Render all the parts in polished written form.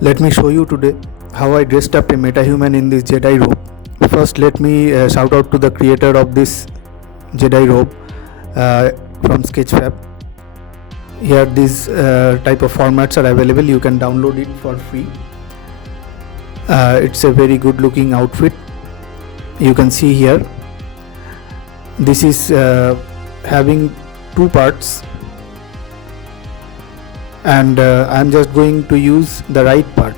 Let me show you today how I dressed up a metahuman in this Jedi robe. First, let me shout out to the creator of this Jedi robe from Sketchfab. Here these type of formats are available. You can download it for free. It's a very good looking outfit. You can see here this is having two parts, and I'm just going to use the right part.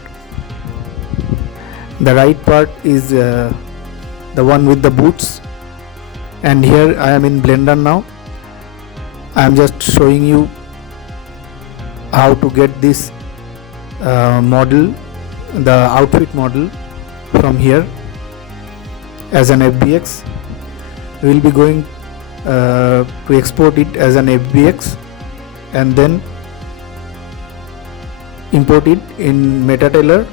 The right part is the one with the boots, and here I am in Blender now. I am just showing you how to get this model, the outfit model, from here as an FBX. We will be going to export it as an FBX and then import it in Metatailor,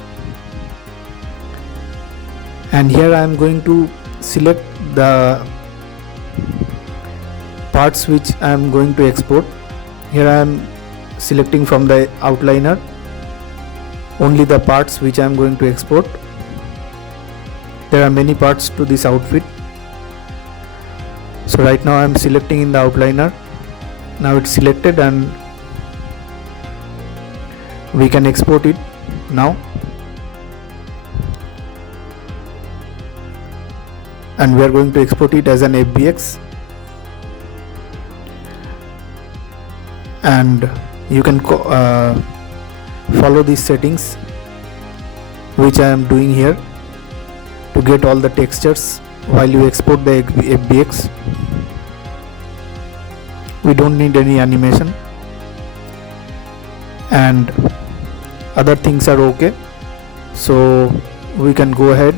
and here I am going to select the parts which I am going to export. Here I am selecting from the outliner only the parts which I am going to export. There are many parts to this outfit, so right now I am selecting in the outliner. Now it's selected and we can export it now, and we are going to export it as an FBX. And you can follow these settings which I am doing here to get all the textures while you export the FBX. We don't need any animation, and other things are okay, so we can go ahead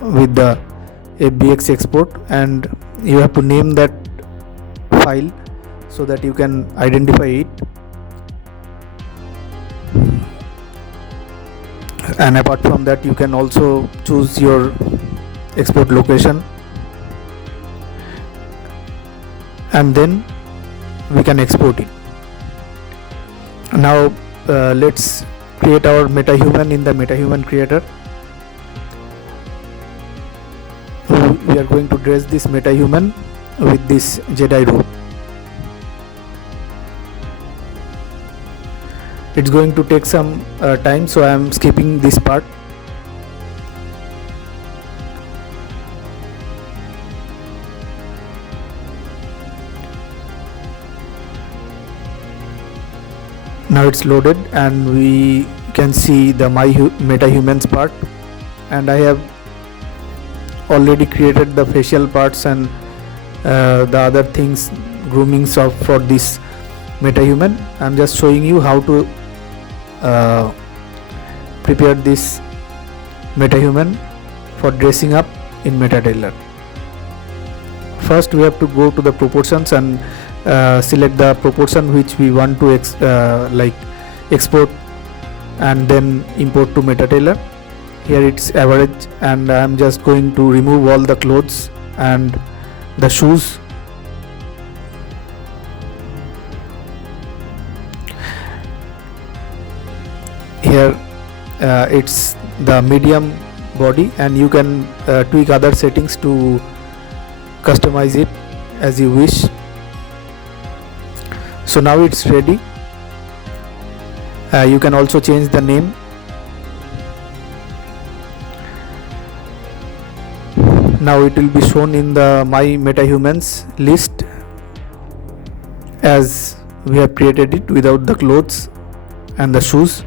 with the FBX export. And you have to name that file so that you can identify it. And apart from that, you can also choose your export location, and then we can export it. Now let's create our metahuman in the metahuman creator. We are going to dress this metahuman with this Jedi robe. It's going to take some time, so I am skipping this part. Now it's loaded and we can see the my metahumans part, and I have already created the facial parts and the other things, groomings for this metahuman. I'm just showing you how to prepare this metahuman for dressing up in Metatailor. First we have to go to the proportions and select the proportion which we want to export and then import to Metatailor. Here it's average, and I'm just going to remove all the clothes and the shoes. Here it's the medium body, and you can tweak other settings to customize it as you wish. So now it's ready. You can also change the name. Now it will be shown in the my metahumans list as we have created it without the clothes and the shoes.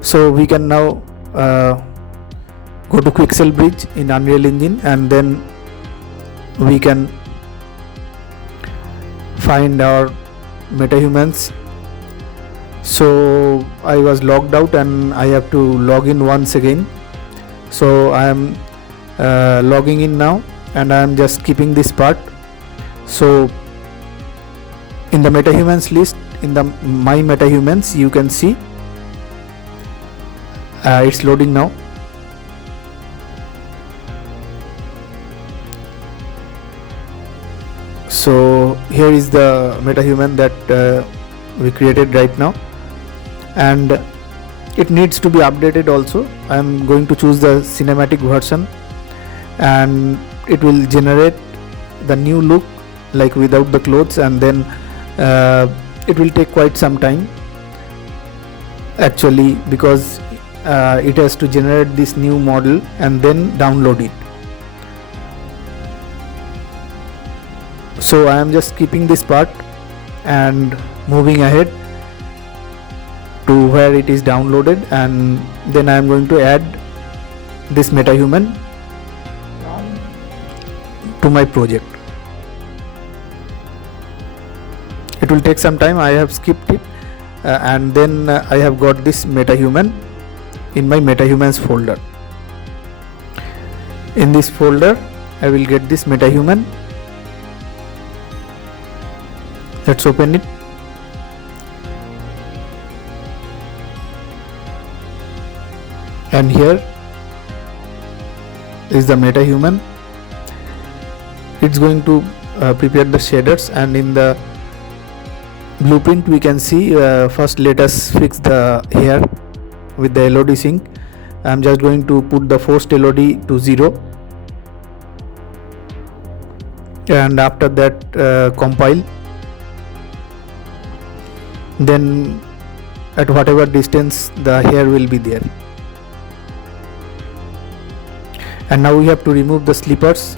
So we can now go to Quixel Bridge in Unreal Engine, and then we can find our metahumans. So I was logged out and I have to log in once again. So I am logging in now, and I am just skipping this part. So in the metahumans list, in the my metahumans, you can see it's loading now. So here here is the metahuman that we created right now, and it needs to be updated also. I am going to choose the cinematic version, and it will generate the new look like without the clothes, and then it will take quite some time actually, because it has to generate this new model and then download it. So I am just skipping this part and moving ahead to where it is downloaded, and then I am going to add this metahuman to my project. It will take some time. I have skipped it, and then I have got this metahuman in my metahumans folder. In this folder I will get this metahuman. Let's open it. And here is the metahuman. It's going to prepare the shaders, and in the blueprint we can see first let us fix the hair with the LOD sync. I'm just going to put the forced LOD to 0, and after that compile. Then at whatever distance the hair will be there. And now we have to remove the slippers.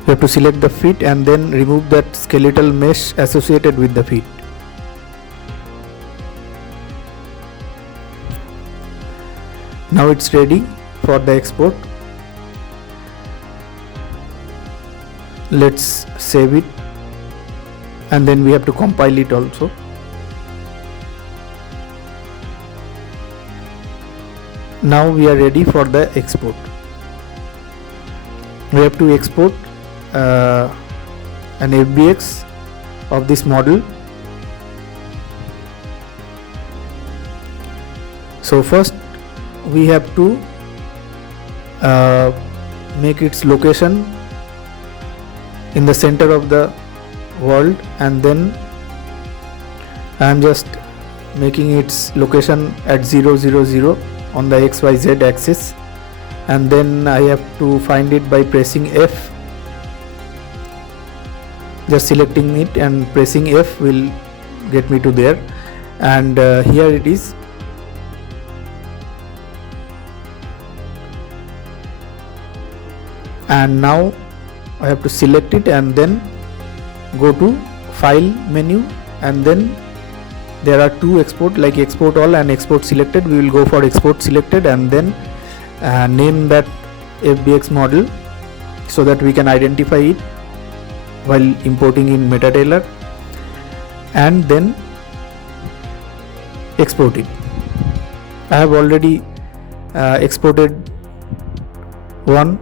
We have to select the feet and then remove that skeletal mesh associated with the feet. Now it's ready for the export. Let's save it, and then we have to compile it also. Now we are ready for the export. We have to export an FBX of this model. So first we have to make its location in the center of the world, and then I am just making its location at 0, 0, 0 on the XYZ axis, and then I have to find it by pressing F. Just selecting it and pressing F will get me to there, and here it is. And now I have to select it and then go to file menu, and then there are two export, like export all and export selected. We will go for export selected, and then name that FBX model so that we can identify it while importing in Metatailor, and then export it. I have already exported one.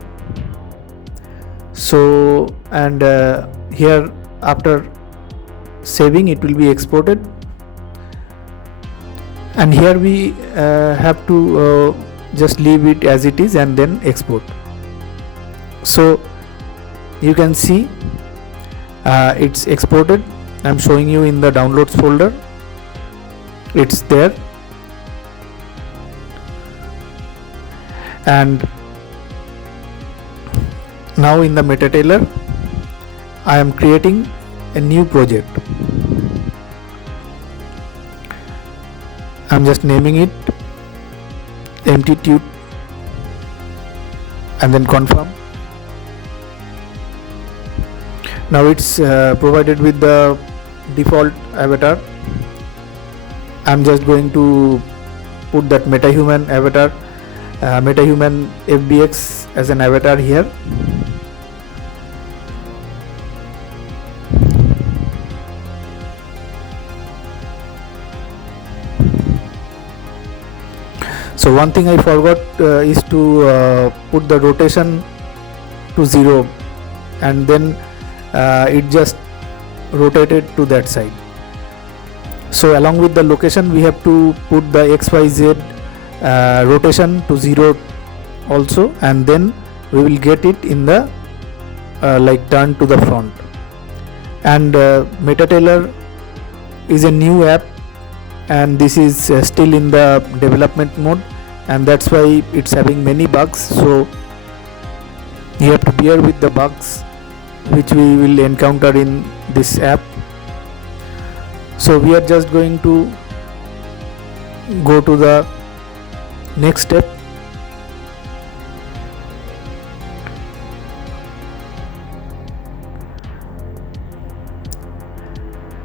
So, and here after saving it will be exported, and here we have to just leave it as it is and then export. So you can see it's exported. I'm showing you in the downloads folder, it's there. And now in the Metatailor I am creating a new project. I'm just naming it Emptitude and then confirm. Now it's provided with the default avatar. I'm just going to put that metahuman avatar, metahuman FBX as an avatar here. So one thing I forgot is to put the rotation to 0, and then it just rotated to that side. So along with the location we have to put the XYZ rotation to 0 also, and then we will get it in the like turn to the front. And Metatailor is a new app, and this is still in the development mode, and that's why it's having many bugs. So you have to bear with the bugs which we will encounter in this app. So we are just going to go to the next step.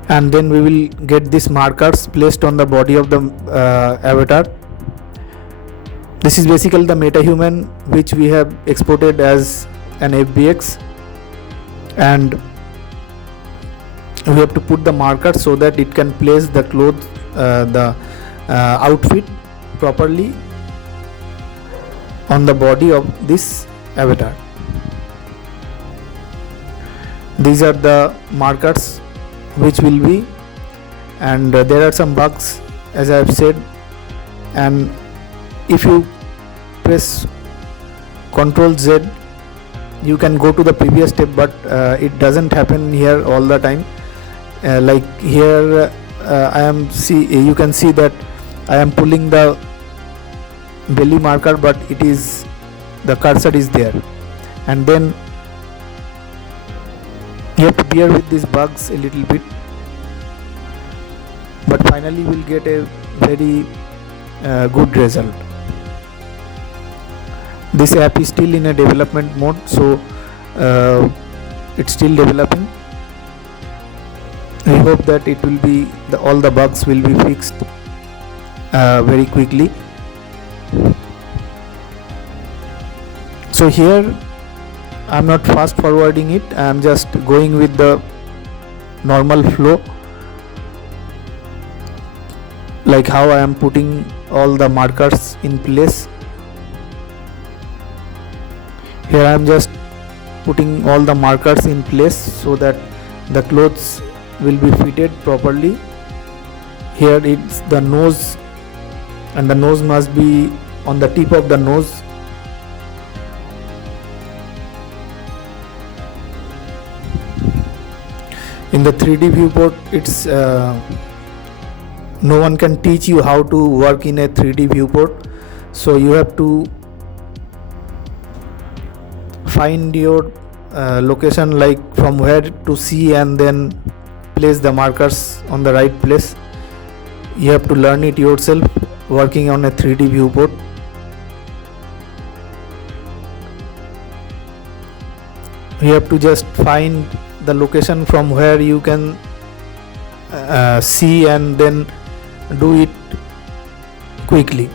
And then we will get these markers placed on the body of the avatar. This is basically the metahuman which we have exported as an FBX, and we have to put the markers so that it can place the clothes, the outfit properly on the body of this avatar. These are the markers which will be, and there are some bugs as I have said, and if you press Ctrl Z you can go to the previous step, but it doesn't happen here all the time. Like here you can see that I am pulling the belly marker, but the cursor is there, and then you have to bear with these bugs a little bit, but finally we'll get a very good result. This app is still in a development mode, so it's still developing. We hope that it will be all the bugs will be fixed very quickly. So here I'm not fast forwarding it, I'm just going with the normal flow, like how I am putting all the markers in place. Here I am just putting all the markers in place so that the clothes will be fitted properly. Here it's the nose, and the nose must be on the tip of the nose. In the 3D viewport, it's no one can teach you how to work in a 3D viewport, so you have to find your location, like from where to see, and then place the markers on the right place. You have to learn it yourself working on a 3D viewport. You have to just find the location from where you can see, and then do it quickly.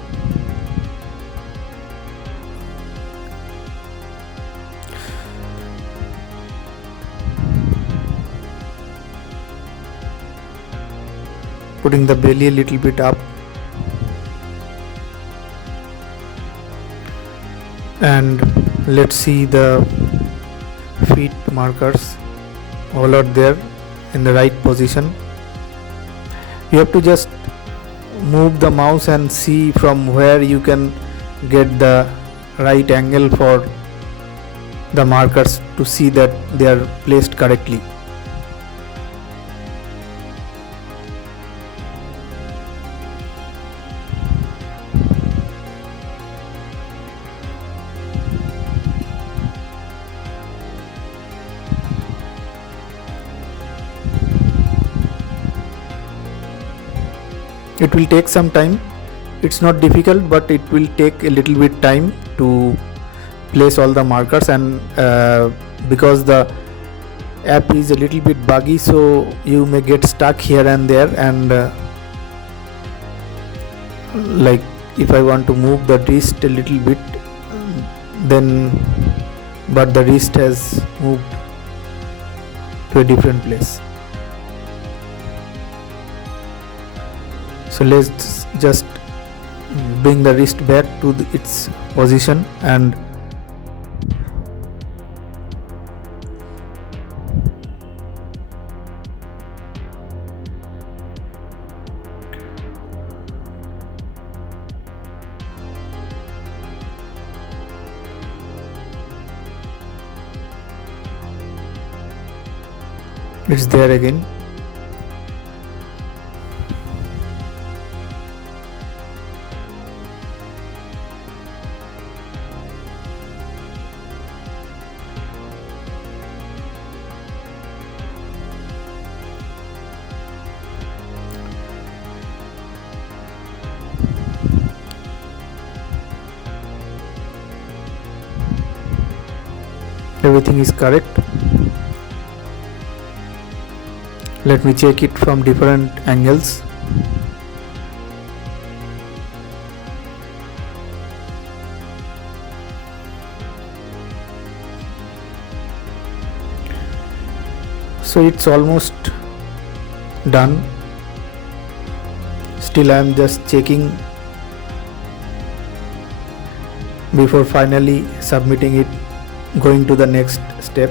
Putting the belly a little bit up, and let's see the feet markers, all are there in the right position. You have to just move the mouse and see from where you can get the right angle for the markers to see that they are placed correctly. It will take some time. It's not difficult, but it will take a little bit time to place all the markers, and because the app is a little bit buggy, so you may get stuck here and there, and like if I want to move the wrist a little bit, then but the wrist has moved to a different place. So let's just bring the wrist back to its position, and It's there again. Everything is correct. Let me check it from different angles. So it's almost done. Still I am just checking before finally submitting it, going to the next step.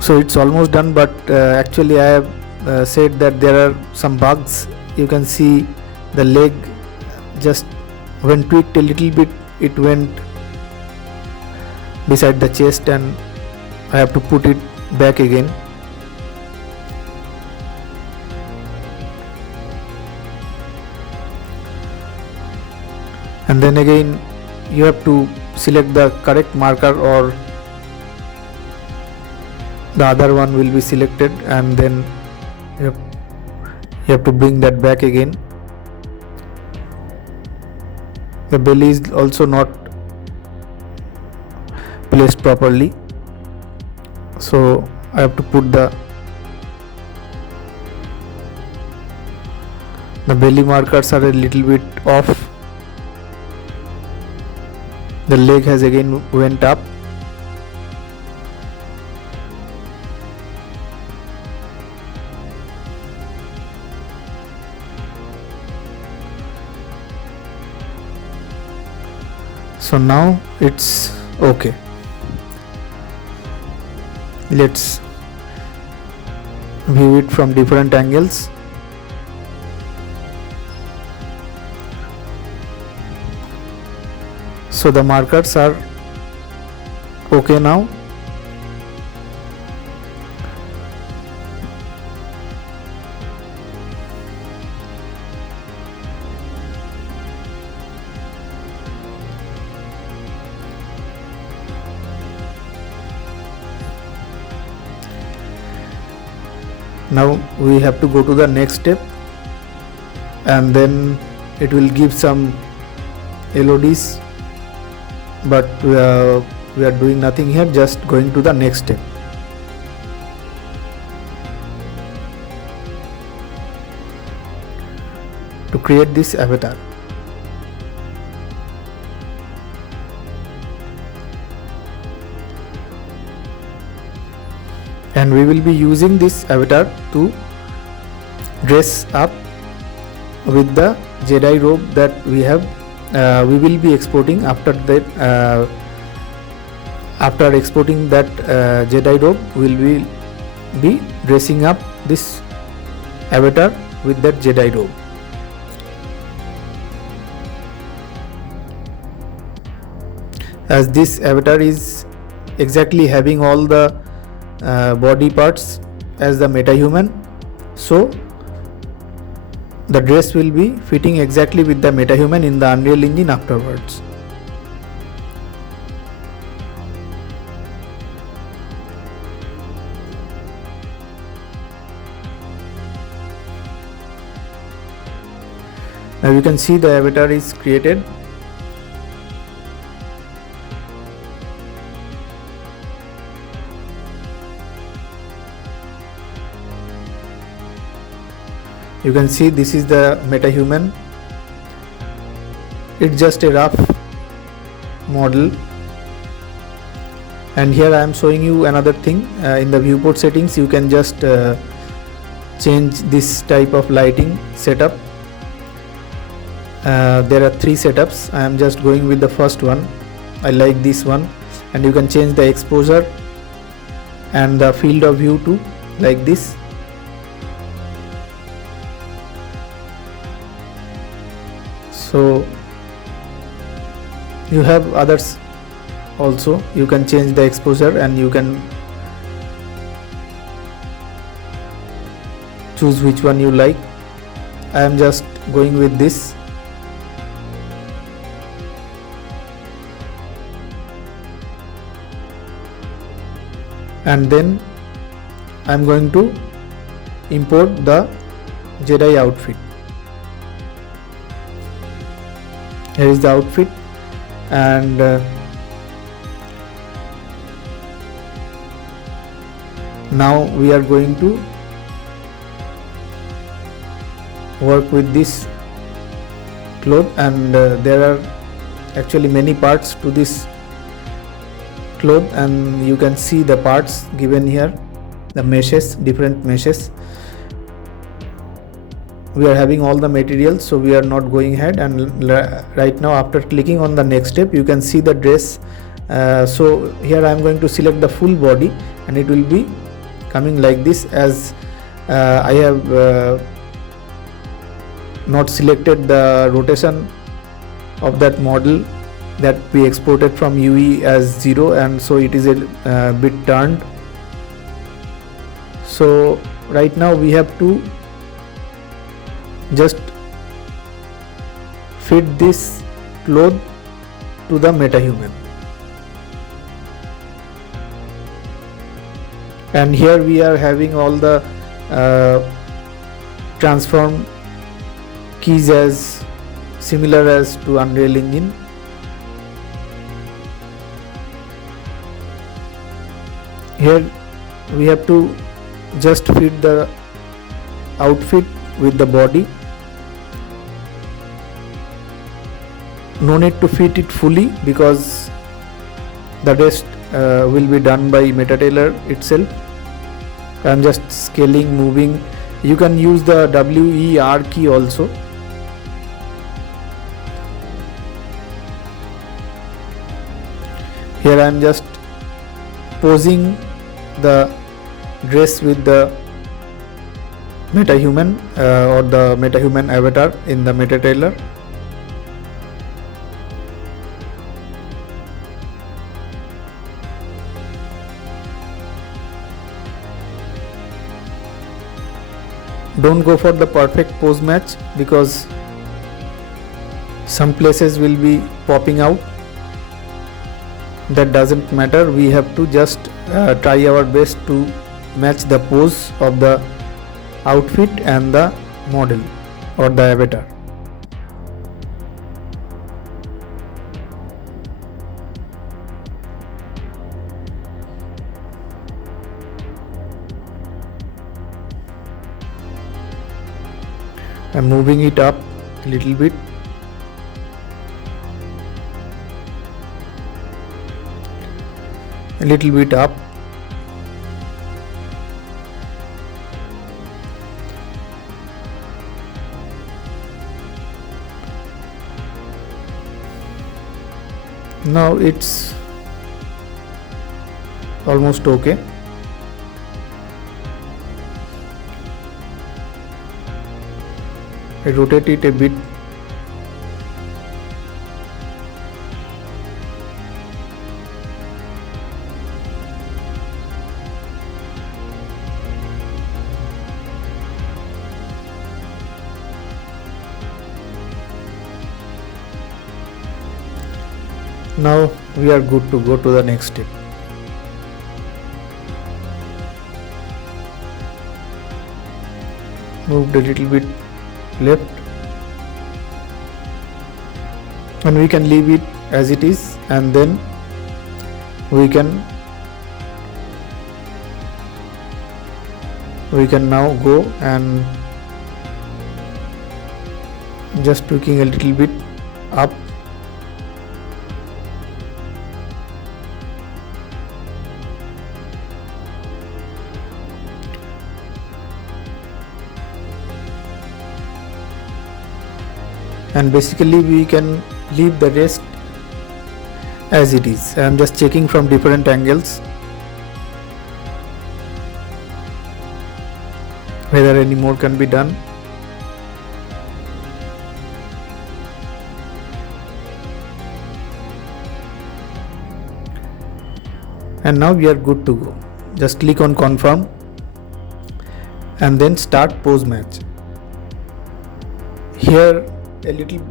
So it's almost done, but actually I have said that there are some bugs. You can see the leg just when tweaked a little bit, it went beside the chest and I have to put it back again. And then again you have to select the correct marker, or the other one will be selected, and then you have to bring that back again. The belly is also not placed properly, so I have to put the belly markers are a little bit off. The leg has again went up. So now it's okay. Let's view it from different angles. So the markers are okay now. Now we have to go to the next step, and then it will give some LODs, but we are doing nothing here, just going to the next step. To create this avatar. And we will be using this avatar to dress up with the Jedi robe that we have. We will be exporting after that. After exporting that Jedi robe, we will be dressing up this avatar with that Jedi robe. As this avatar is exactly having all the body parts as the metahuman, so the dress will be fitting exactly with the metahuman in the Unreal Engine afterwards. Now you can see the avatar is created. You can see this is the metahuman. It's just a rough model. And here I am showing you another thing. In the viewport settings, you can just change this type of lighting setup. There are 3 setups. I am just going with the first one. I like this one. And you can change the exposure and the field of view to like this. So you have others also. You can change the exposure and you can choose which one you like. I am just going with this. And then I am going to import the Jedi outfit. Here is the outfit, and now we are going to work with this cloth, and there are actually many parts to this cloth, and you can see the parts given here, the meshes, different meshes. We are having all the materials, so we are not going ahead, and right now after clicking on the next step you can see the dress. So here I am going to select the full body, and it will be coming like this, as I have not selected the rotation of that model that we exported from UE as 0, and so it is a bit turned. So right now we have to just fit this cloth to the metahuman, and here we are having all the transform keys as similar as to Unreal Engine. Here we have to just fit the outfit with the body. No need to fit it fully because the rest will be done by Metatailor itself. I am just scaling, moving. You can use the WER key also. Here I am just posing the dress with the metahuman or the metahuman avatar in the Metatailor. Don't go for the perfect pose match because some places will be popping out. That doesn't matter. We have to just try our best to match the pose of the outfit and the model or the avatar. I'm moving it up a little bit. A little bit up. Now it's almost okay. I rotate it a bit. Now we are good to go to the next step. Moved a little bit left, and we can leave it as it is, and then we can now go and just tweaking a little bit up. And basically we can leave the rest as it is. I am just checking from different angles whether any more can be done. and now we are good to go. Just click on confirm and then start pose match. Here a little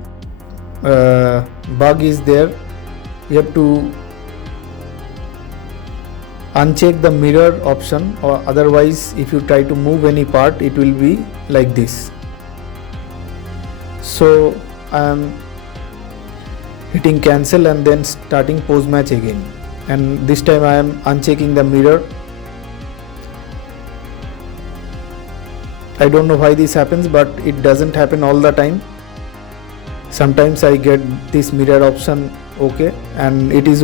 bug is there. You have to uncheck the mirror option, or otherwise if you try to move any part it will be like this. So I am hitting cancel and then starting pose match again, and this time I am unchecking the mirror. I don't know why this happens, but it doesn't happen all the time. Sometimes I get this mirror option okay, and it is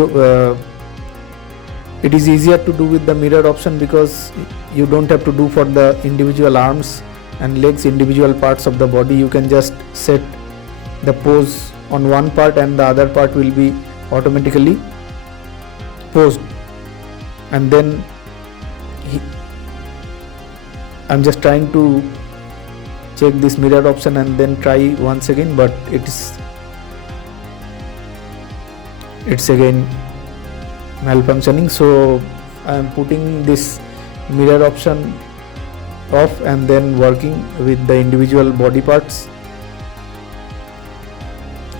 easier to do with the mirror option because you don't have to do for the individual arms and legs, individual parts of the body. You can just set the pose on one part and the other part will be automatically posed. And then I'm just trying to check this mirror option and then try once again, but it's again malfunctioning. So I am putting this mirror option off and then working with the individual body parts.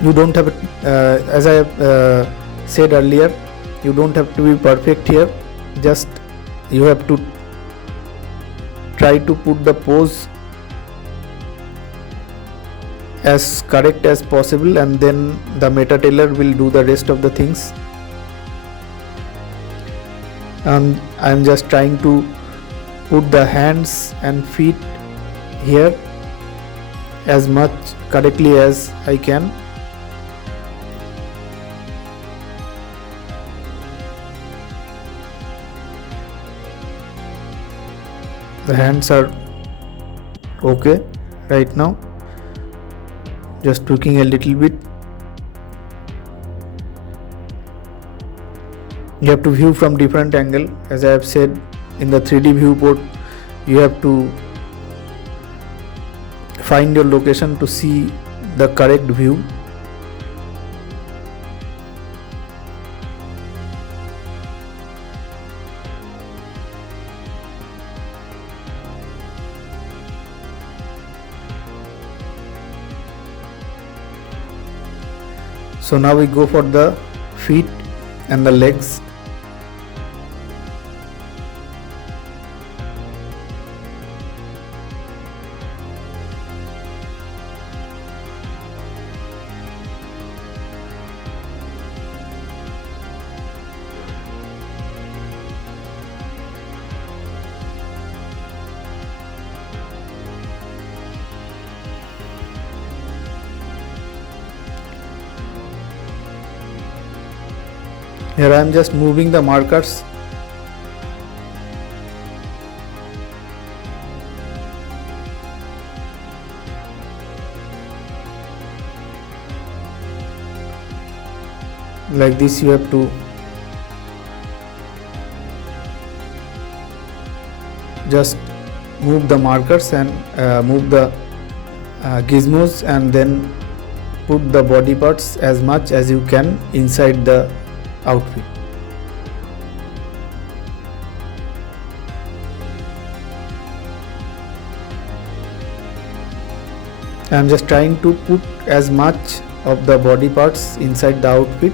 You don't have as I have said earlier, you don't have to be perfect here. Just you have to try to put the pose as correct as possible, and then the Metatailor will do the rest of the things. And I am just trying to put the hands and feet here as much correctly as I can. The hands are okay right now, just tweaking a little bit. You have to view from different angle. As I have said, in the 3D viewport you have to find your location to see the correct view. So now we go for the feet and the legs. Here I am just moving the markers. Like this you have to just move the markers and move the gizmos, and then put the body parts as much as you can inside the outfit. I am just trying to put as much of the body parts inside the outfit.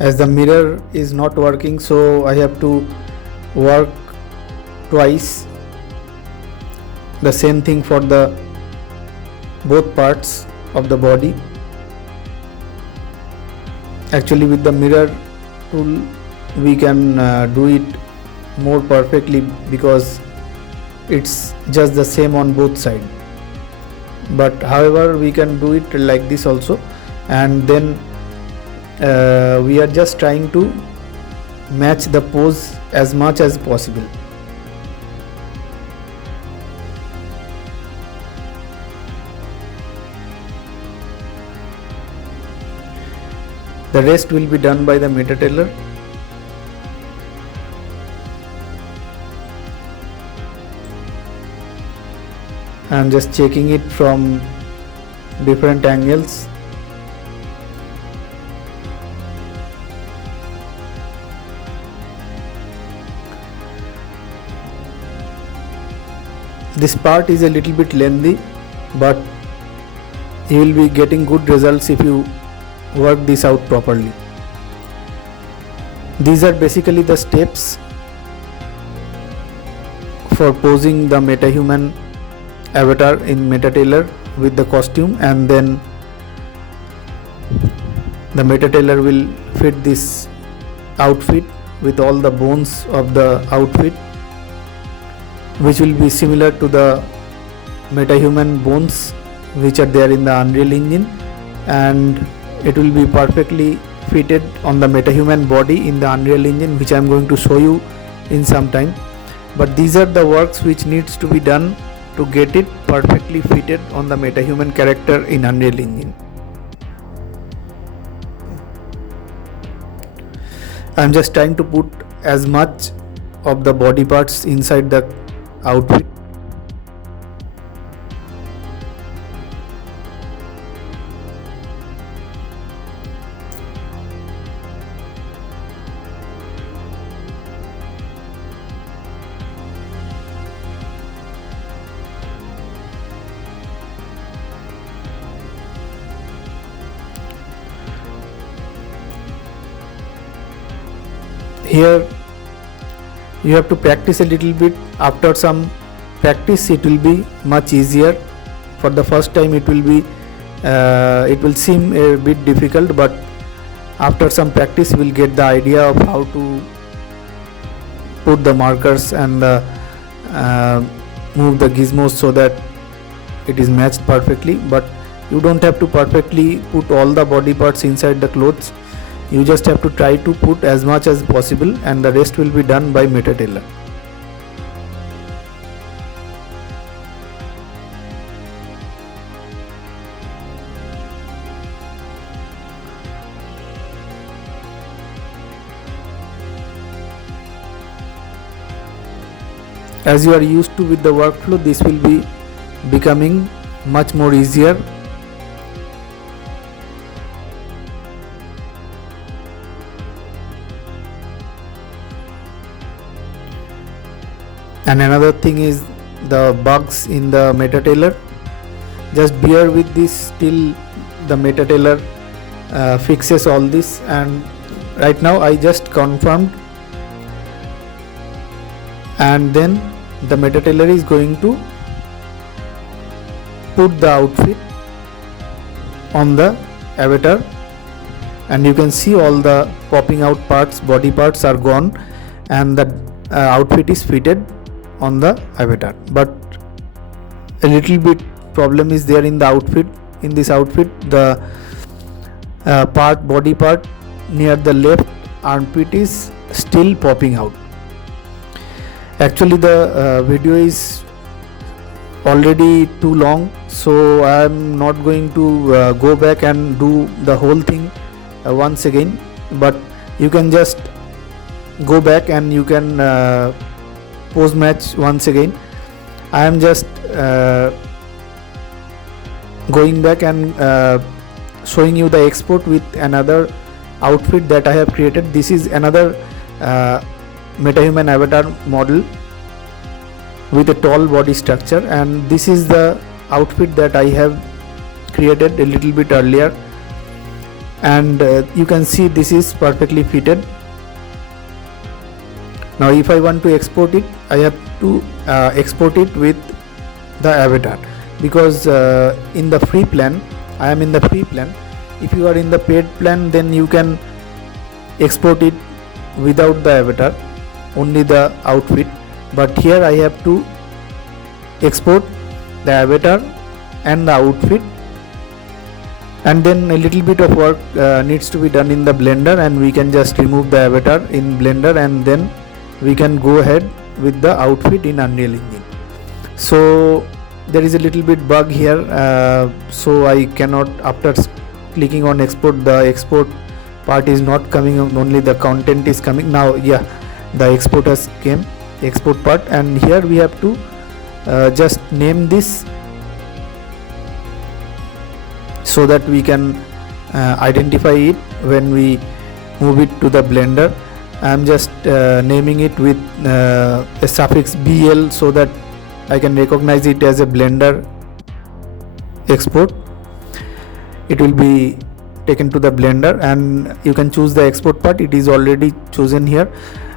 As the mirror is not working, so I have to work twice. The same thing for the both parts of the body. Actually, with the mirror tool we can do it more perfectly because it's just the same on both sides. But however, we can do it like this also, and then we are just trying to match the pose as much as possible. The rest will be done by the Metatailor. I am just checking it from different angles. This part is a little bit lengthy, but you will be getting good results if you work this out properly. These are basically the steps for posing the Metahuman avatar in Metatailor with the costume, and then the Metatailor will fit this outfit with all the bones of the outfit, which will be similar to the Metahuman bones which are there in the Unreal Engine, and it will be perfectly fitted on the Metahuman body in the Unreal Engine, which I am going to show you in some time. But these are the works which needs to be done to get it perfectly fitted on the Metahuman character in Unreal Engine. I am just trying to put as much of the body parts inside the outfit. Here you have to practice a little bit. After some practice it will be much easier. For the first time it will seem a bit difficult, but after some practice you will get the idea of how to put the markers and move the gizmos so that it is matched perfectly. But you don't have to perfectly put all the body parts inside the clothes. You just have to try to put as much as possible, and the rest will be done by Metatailor. As you are used to with the workflow, this will be becoming much more easier. And another thing is the bugs in the Metatailor. Just bear with this till the Metatailor fixes all this. And right now I just confirmed, and then the Metatailor is going to put the outfit on the avatar, and you can see all the popping out parts, body parts are gone, and the outfit is fitted on the avatar. But a little bit problem is there in the outfit. In this outfit, the body part near the left armpit is still popping out. Actually the video is already too long, so I am not going to go back and do the whole thing once again, but you can just go back and you can pose match once again. I am just going back and showing you the export with another outfit that I have created. This is another Metahuman avatar model with a tall body structure, and this is the outfit that I have created a little bit earlier, and you can see this is perfectly fitted. Now if I want to export it, I have to export it with the avatar, because in the free plan, I am in the free plan. If you are in the paid plan, then you can export it without the avatar, only the outfit. But here I have to export the avatar and the outfit, and then a little bit of work needs to be done in the Blender, and we can just remove the avatar in Blender, and then we can go ahead with the outfit in Unreal Engine. So there is a little bit bug here, so I cannot, after clicking on export, the export part is not coming, only the content is coming. Now yeah, the export has came, export part, and here we have to just name this so that we can identify it when we move it to the Blender. I am just naming it with a suffix BL so that I can recognize it as a Blender export. It will be taken to the Blender, and you can choose the export part. It is already chosen here,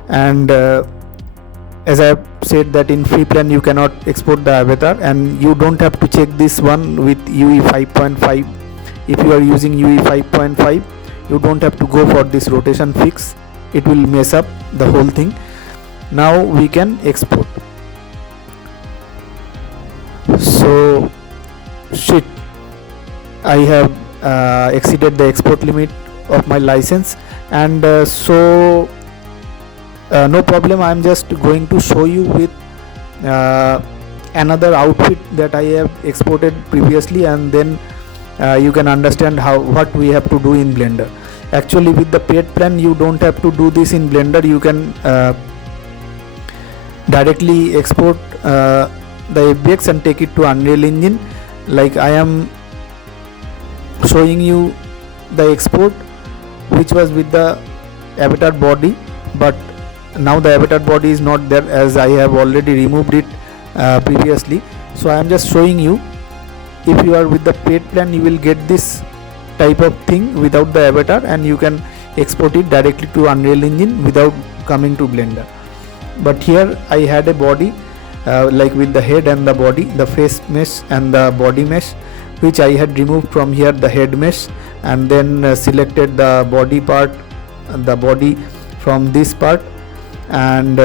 and as I have said that in free plan you cannot export the avatar, and you don't have to check this one with UE 5.5. if you are using UE 5.5 you don't have to go for this rotation fix, it will mess up the whole thing. Now we can export. So shit, I have exceeded the export limit of my license, and so no problem, I am just going to show you with another outfit that I have exported previously, and then you can understand what we have to do in Blender. Actually with the paid plan you don't have to do this in Blender, you can directly export the FBX and take it to Unreal Engine. Like I am showing you the export which was with the avatar body, but now the avatar body is not there as I have already removed it previously. So I am just showing you, if you are with the paid plan you will get this type of thing without the avatar, and you can export it directly to Unreal Engine without coming to Blender. But here I had a body like with the head and the body, the face mesh and the body mesh, which I had removed from here the head mesh, and then selected the body part, the body from this part, and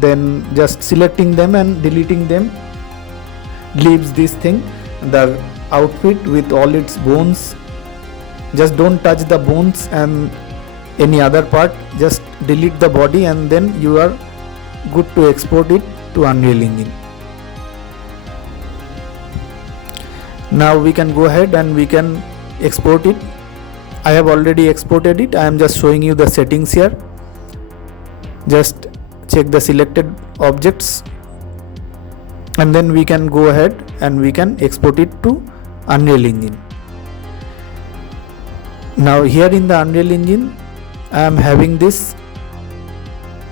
then just selecting them and deleting them leaves this thing, the outfit with all its bones. Just don't touch the bones and any other part, just delete the body, and then you are good to export it to Unreal Engine. Now we can go ahead and we can export it. I have already exported it, I am just showing you the settings here. Just check the selected objects, and then we can go ahead and we can export it to Unreal Engine. Now here in the Unreal Engine I am having this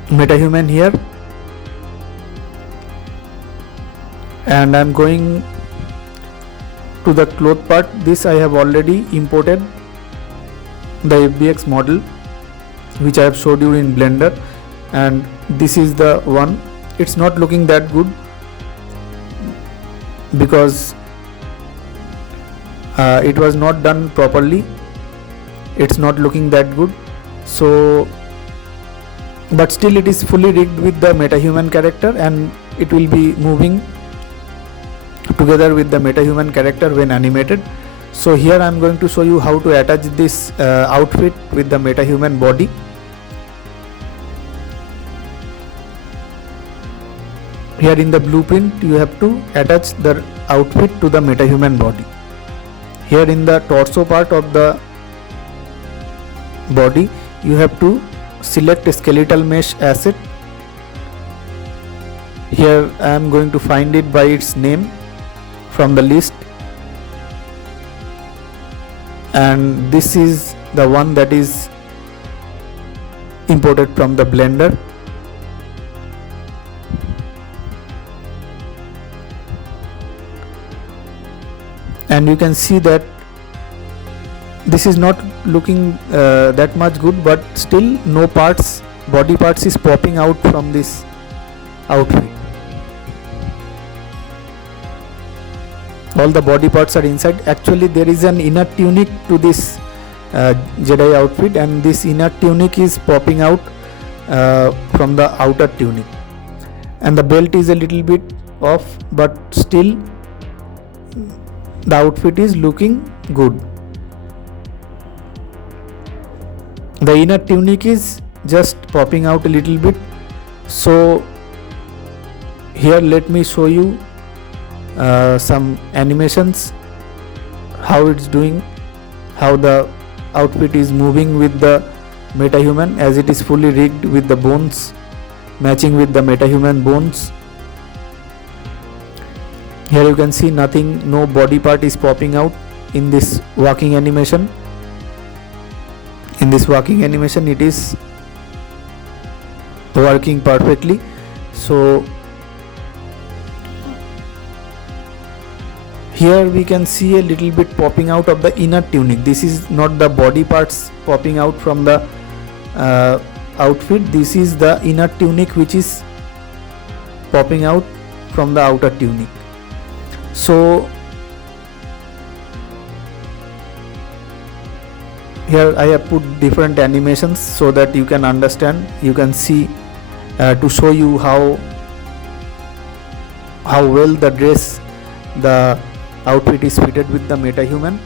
Metahuman here, and I am going to the cloth part. This I have already imported the FBX model which I have showed you in Blender, and this is the one. It's not looking that good because it was not done properly, it's not looking that good. So but still it is fully rigged with the Metahuman character, and it will be moving together with the Metahuman character when animated. So here I am going to show you how to attach this outfit with the Metahuman body. Here in the blueprint you have to attach the outfit to the Metahuman body. Here in the torso part of the body you have to select a skeletal mesh asset. Here I am going to find it by its name from the list, and this is the one that is imported from the Blender. And you can see that this is not looking that much good, but still no parts, body parts is popping out from this outfit. All the body parts are inside. Actually there is an inner tunic to this Jedi outfit, and this inner tunic is popping out from the outer tunic, and the belt is a little bit off, but still the outfit is looking good. The inner tunic is just popping out a little bit. So here let me show you some animations, how it's doing, how the outfit is moving with the metahuman, as it is fully rigged with the bones matching with the metahuman bones. Here you can see nothing, no body part is popping out in this walking animation. In this walking animation it is working perfectly. So here we can see a little bit popping out of the inner tunic. This is not the body parts popping out from the outfit. This is the inner tunic which is popping out from the outer tunic. So here I have put different animations so that you can understand, you can see, to show you how well the dress, the outfit is fitted with the metahuman.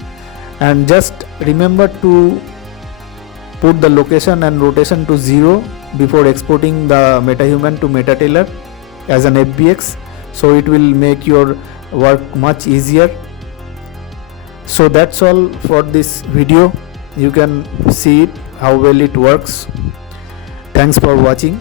And just remember to put the location and rotation to 0 before exporting the metahuman to Metatailor as an FBX, so it will make your work much easier. So that's all for this video. You can see it how well it works. Thanks for watching.